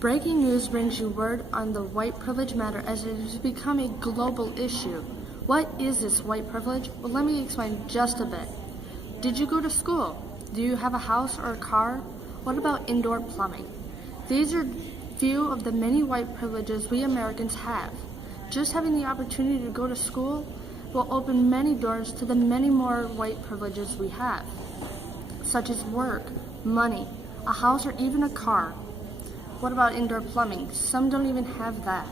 Breaking news brings you word on the white privilege matter as it has become a global issue. What is this white privilege? Well, let me explain just a bit. Did you go to school? Do you have a house or a car? What about indoor plumbing? These are few of the many white privileges we Americans have. Just having the opportunity to go to school will open many doors to the many more white privileges we have, such as work, money, a house, or even a car. What about indoor plumbing? Some don't even have that.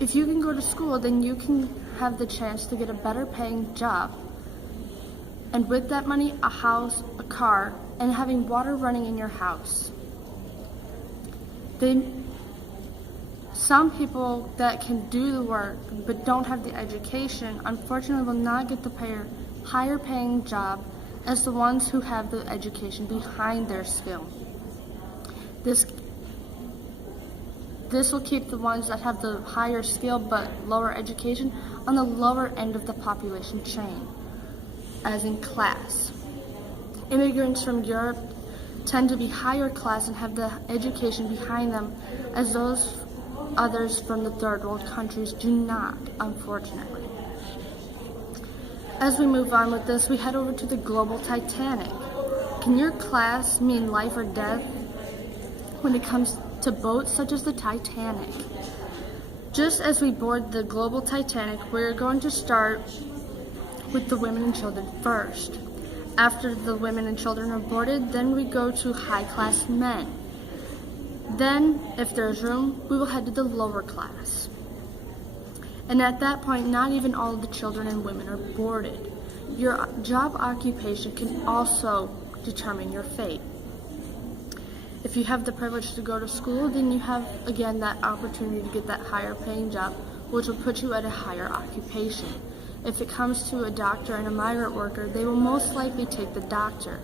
If you can go to school, then you can have the chance to get a better paying job. And with that money, a house, a car, and having water running in your house. Some people that can do the work but don't have the education, unfortunately will not get the higher paying job as the ones who have the education behind their skill. This will keep the ones that have the higher skill but lower education on the lower end of the population chain, as in class. Immigrants from Europe tend to be higher class and have the education behind them, as those others from the third world countries do not, unfortunately. As we move on with this, we head over to the global Titanic. Can your class mean life or death when it comes to boats such as the Titanic? Just as we board the global Titanic, we're going to start with the women and children first. After the women and children are boarded, then we go to high-class men. Then, if there's room, we will head to the lower class. And at that point, not even all of the children and women are boarded. Your job occupation can also determine your fate. If you have the privilege to go to school, then you have, again, that opportunity to get that higher paying job, which will put you at a higher occupation. If it comes to a doctor and a migrant worker, they will most likely take the doctor.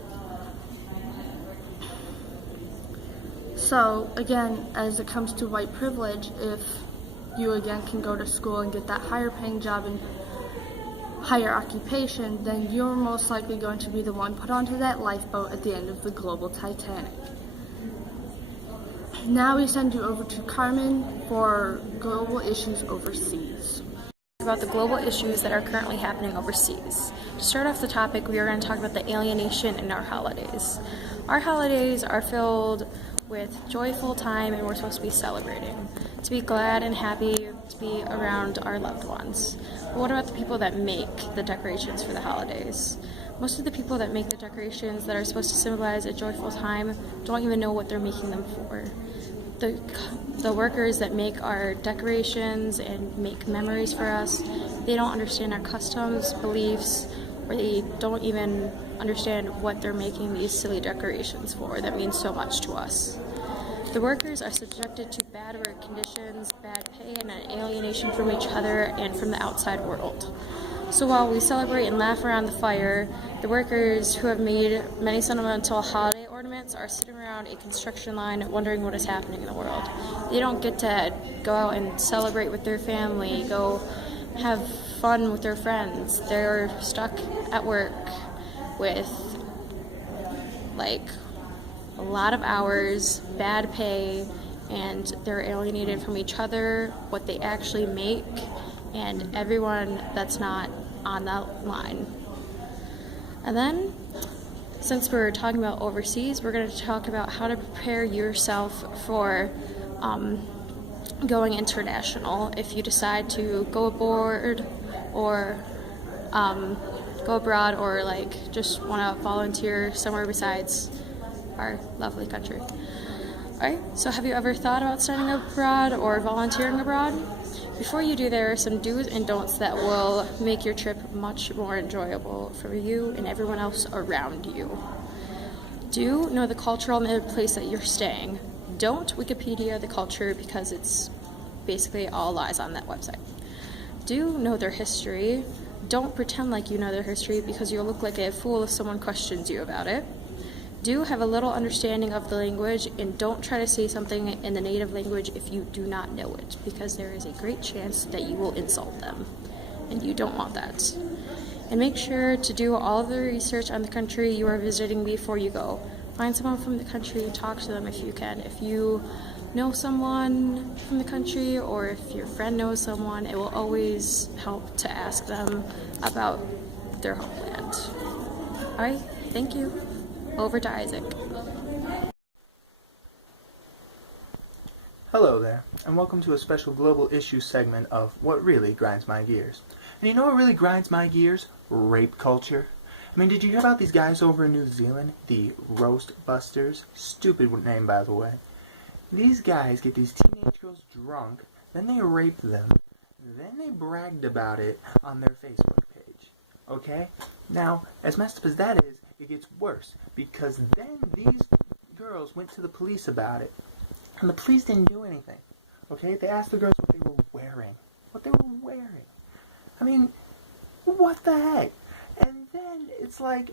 So, again, as it comes to white privilege, if you, again, can go to school and get that higher paying job and higher occupation, then you're most likely going to be the one put onto that lifeboat at the end of the global Titanic. Now we send you over to Carmen for global issues overseas. About the global issues that are currently happening overseas. To start off the topic, we are going to talk about the alienation in our holidays. Our holidays are filled with joyful time, and we're supposed to be celebrating, to be glad and happy to be around our loved ones. But what about the people that make the decorations for the holidays? Most of the people that make the decorations that are supposed to symbolize a joyful time don't even know what they're making them for. The workers that make our decorations and make memories for us, they don't understand our customs, beliefs, or they don't even understand what they're making these silly decorations for that means so much to us. The workers are subjected to bad work conditions, bad pay, and an alienation from each other and from the outside world. So while we celebrate and laugh around the fire, the workers who have made many sentimental holiday ornaments are sitting around a construction line wondering what is happening in the world. They don't get to go out and celebrate with their family, go have fun with their friends. They're stuck at work with a lot of hours, bad pay, and they're alienated from each other, what they actually make, and everyone that's not on that line. And then, since we're talking about overseas, we're going to talk about how to prepare yourself for going international if you decide to go abroad or go abroad or just want to volunteer somewhere besides our lovely country. Alright, so have you ever thought about studying abroad or volunteering abroad? Before you do, there are some do's and don'ts that will make your trip much more enjoyable for you and everyone else around you. Do know the culture in the place that you're staying. Don't Wikipedia the culture because it's basically all lies on that website. Do know their history. Don't pretend like you know their history because you'll look like a fool if someone questions you about it. Do have a little understanding of the language, and don't try to say something in the native language if you do not know it, because there is a great chance that you will insult them, and you don't want that. And make sure to do all of the research on the country you are visiting before you go. Find someone from the country and talk to them if you can. If you know someone from the country, or if your friend knows someone, it will always help to ask them about their homeland. All right, thank you. Over to Isaac. Hello there, and welcome to a special global issue segment of What Really Grinds My Gears. And you know what really grinds my gears? Rape culture. I mean, did you hear about these guys over in New Zealand? The Roast Busters? Stupid name, by the way. These guys get these teenage girls drunk, then they rape them, then they bragged about it on their Facebook page. Okay? Now, as messed up as that is, it gets worse, because then these girls went to the police about it. And the police didn't do anything. Okay? They asked the girls what they were wearing. What they were wearing. I mean, what the heck? And then it's like,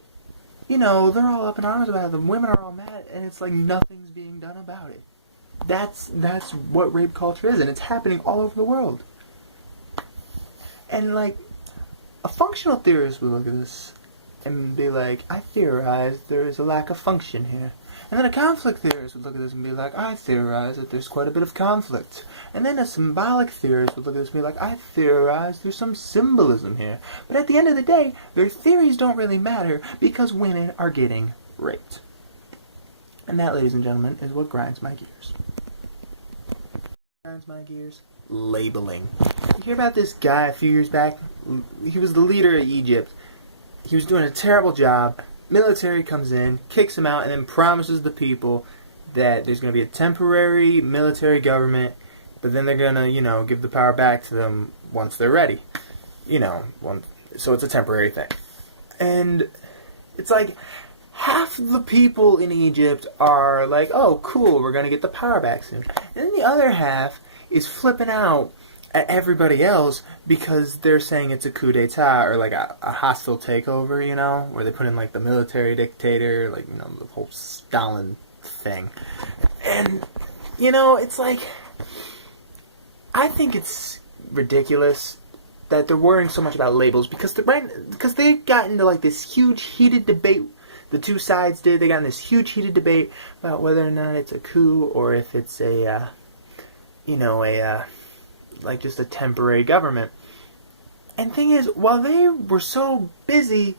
you know, they're all up in arms about it. The women are all mad, and it's like nothing's being done about it. That's what rape culture is, and it's happening all over the world. And like, a functional theorist would look at this and be like, I theorize there is a lack of function here. And then a conflict theorist would look at this and be like, I theorize that there's quite a bit of conflict. And then a symbolic theorist would look at this and be like, I theorize there's some symbolism here. But at the end of the day, their theories don't really matter because women are getting raped. And that, ladies and gentlemen, is what grinds my gears. Grinds my gears? Labeling. You hear about this guy a few years back? He was the leader of Egypt. He was doing a terrible job. Military comes in, kicks him out, and then promises the people that there's going to be a temporary military government, but then they're going to, you know, give the power back to them once they're ready. You know, so it's a temporary thing. And it's like half the people in Egypt are like, oh, cool, we're going to get the power back soon. And then the other half is flipping out at everybody else because they're saying it's a coup d'etat or like a hostile takeover, you know, where they put in like the military dictator, like, you know, the whole Stalin thing. And, you know, it's like, I think it's ridiculous that they're worrying so much about labels because they got into like this huge heated debate. The two sides did. They got in this huge heated debate about whether or not it's a coup or if it's a, like just a temporary government. And thing is, while they were so busy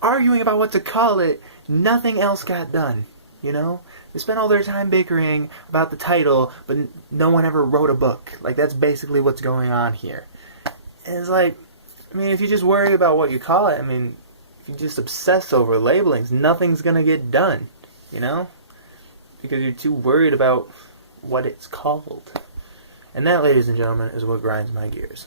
arguing about what to call it, nothing else got done, you know? They spent all their time bickering about the title, but no one ever wrote a book. Like, that's basically what's going on here. And it's like, I mean, if you just worry about what you call it, I mean, if you just obsess over labelings, nothing's gonna get done, you know? Because you're too worried about what it's called. And that, ladies and gentlemen, is what grinds my gears.